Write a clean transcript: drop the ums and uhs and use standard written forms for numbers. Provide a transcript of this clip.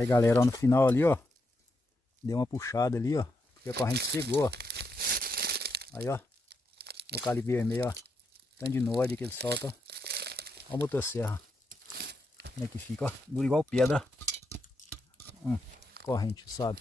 Aí galera, ó, no final ali, ó, deu uma puxada ali, ó, porque a corrente chegou, ó. Aí, ó, o calibre vermelho, ó, tanto de nó que ele solta, ó. Ó a motosserra, como é que fica, ó, dura igual pedra. Corrente, sabe?